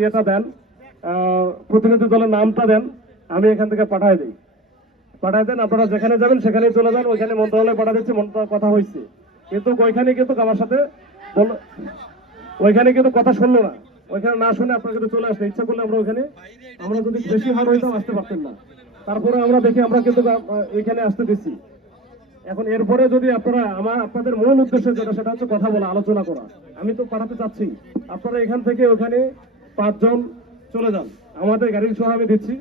ইয়েটা দেন প্রতিনিধি দলের নামটা দেন, আমি এখান থেকে পাঠাই দিই। পাঠাই দেন, আপনারা যেখানে যাবেন সেখানেই চলে যান, ওইখানে মন্ত্রণালয়ে পাঠা দিচ্ছি, মন্ত্রণালয় কথা হয়েছে। কিন্তু ওইখানে কিন্তু আমার সাথে ওইখানে কিন্তু কথা শুনলো না। ওইখানে না শুনে আপনারা কিন্তু চলে আসতে ইচ্ছা করলে আমরা ওইখানে আমরা যদি বেশি হার হইতাম, আসতে পারতেন না। তারপরে আমরা দেখি, আমরা কিন্তু এখানে আসতে দিচ্ছি। এখন এরপরে যদি আপনারা আমার আপনাদের মূল উদ্দেশ্য যেটা, সেটা হচ্ছে কথা বলা, আলোচনা করা। আমি তো পাঠাতে চাচ্ছি। আপনারা এখান থেকে ওখানে পাঁচজন চলে যান। আমাদের গাড়ির সহ আমি দিচ্ছি।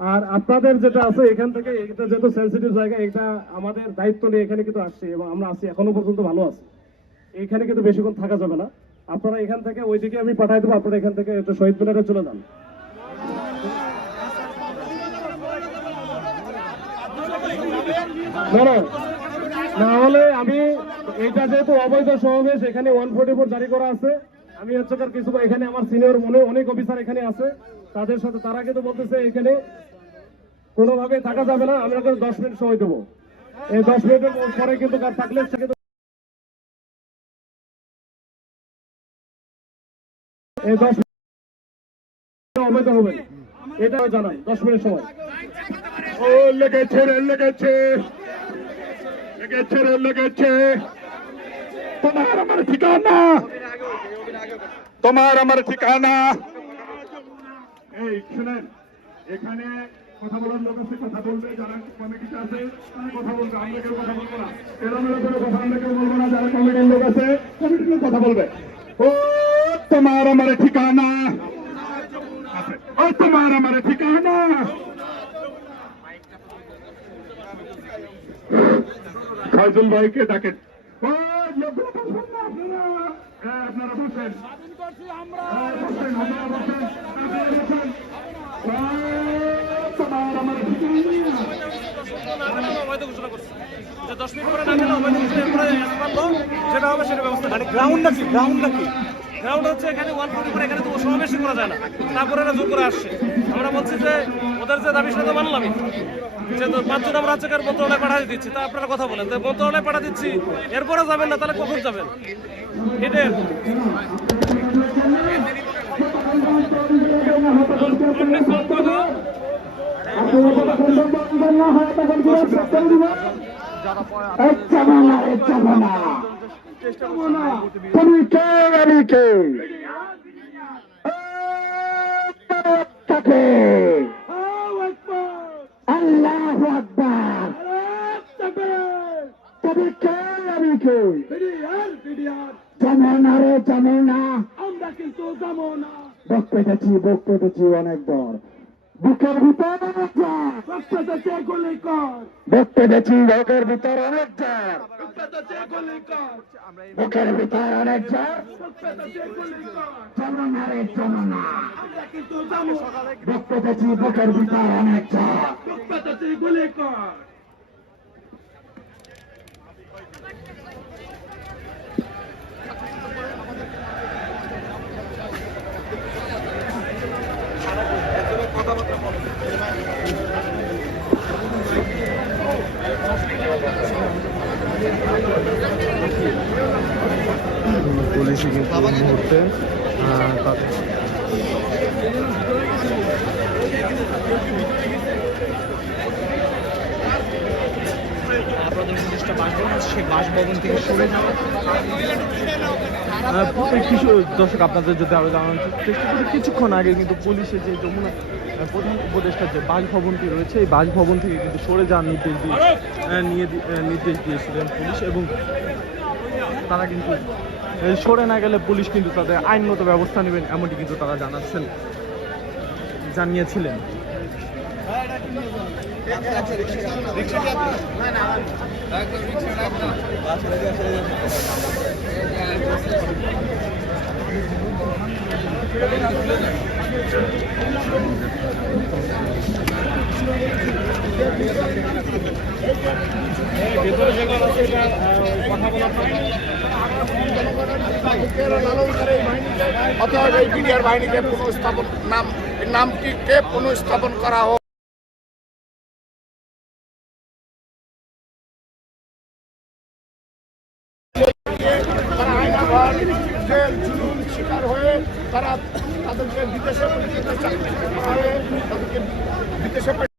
আর আপনাদের যেটা আছে এখান থেকে, এটা যেহেতু সেন্সিটিভ জায়গা, এটা আমাদের দায়িত্ব নিয়ে এখানে কিন্তু আসছি এবং আমরা আছি, এখনও পর্যন্ত ভালো আছি। এখানে কিন্তু বেশিক্ষণ থাকা যাবে না। আপনারা এখান থেকে ওইদিকে আমি পাঠাই দেবো, আপনারা এখান থেকে শহীদ মিনারে চলে যান। না হলে আমি, এটা যেহেতু অবৈধ সমাবেশ, এখানে ওয়ান ফোর্টি ফোর জারি করা আছে। আমি হচ্ছে কিছু এখানে আমার সিনিয়র মনে অনেক অফিসার এখানে আছে। তাদের সাথে তারা কিন্তু বলতেছে এখানে কোনোভাবে থাকা যাবে না আমি আপনাকে দশ মিনিট সময় দেবো। এই দশ মিনিটের পরে কিন্তু কার থাকলে এই। এটাও জানাই, দশ মিনিট সময়। ও লেগেছে রে লেগেছে। লেগেছে রে লেগেছে। তোমার আমার ঠিকানা। তোমার আমার ঠিকানা। এই, শুনেন, এখানে কথা বলার লোক আছে, কথা বলবে, যারা কমিটিতে আছে কথা বলবে, আমরা কেউ কথা বলব না। এরকম করে কথা আমরা কেউ বলব না, যারা কমিটির লোক আছে কথা বলবে। ও, তোমার আমার ঠিকানা। ও, তোমার আমার ঠিকানা। ভাইকে ডাকেন। আপনারা। হ্যাঁ, বসেন। আপনারা বসেন, যেটা হবে সেটা ব্যবস্থা। গ্রাউন্ড নাকি? গ্রাউন্ড গ্রাউন্ডটা কি গ্রাউন্ড হচ্ছে এখানে ওয়ান ফোর্টি করে এখানে তো সমাবেশই করা যায় না। তারপরে এরা জোর করে আসছে। আমরা বলছি যে ওদের যে দাবি সেটা তো মানলামই যে তো পাঁচজন আমরা হচ্ছে মন্ত্রণালয়ে পাঠিয়ে দিচ্ছি তা আপনারা কথা বলেন। তো মন্ত্রণালয়ে পাঠিয়ে দিচ্ছি এরপরে যাবেন না তাহলে কখন যাবেন? এটাই আর কি। তুমি কে আমি কে আল্লাহ আকবার। তবে কে আমি কে জানো না রে জানো না। আমরা কিন্তু না। বুক পেতেছি বুক পেতেছি অনেকবার। বুকের ভিতর অনেক বুক পেতেছি বুকের ভিতর অনেক জ্বর। বুকের ভিতর অনেক জ্বর। রক্তদাতে গুলি কর জানো না রে জানো না আমরা কিন্তু যাব বুক পেতেছি বুকের ভিতর অনেক জ্বর। পুলিশে কিন্তু মুহূর্তে আহ, তাদের উপদেষ্টা বাসভবন সেই বাসভবন থেকে সরে যাওয়া কিছু দর্শক আপনাদের যদি আরও জানানোর চেষ্টা করি, কিছুক্ষণ আগে কিন্তু পুলিশের যে যমুনা প্রধান উপদেষ্টার যে বাসভবনটি রয়েছে, এই বাসভবন থেকে কিন্তু সরে যাওয়ার নির্দেশ দিয়ে নিয়ে নির্দেশ দিয়েছিলেন পুলিশ এবং তারা কিন্তু সরে না গেলে পুলিশ কিন্তু তাদের আইনগত ব্যবস্থা নেবেন, এমনটি কিন্তু তারা জানাচ্ছেন, জানিয়েছিলেন। অতএব এই বিডিআর বাহিনীকে পুনঃস্থাপন নাম নামটিকে পুনঃস্থাপন করা হোক? জেল জুলুম শিকার হয়ে তারা তাদেরকে বিদেশে হয়ে তাদেরকে বিদেশে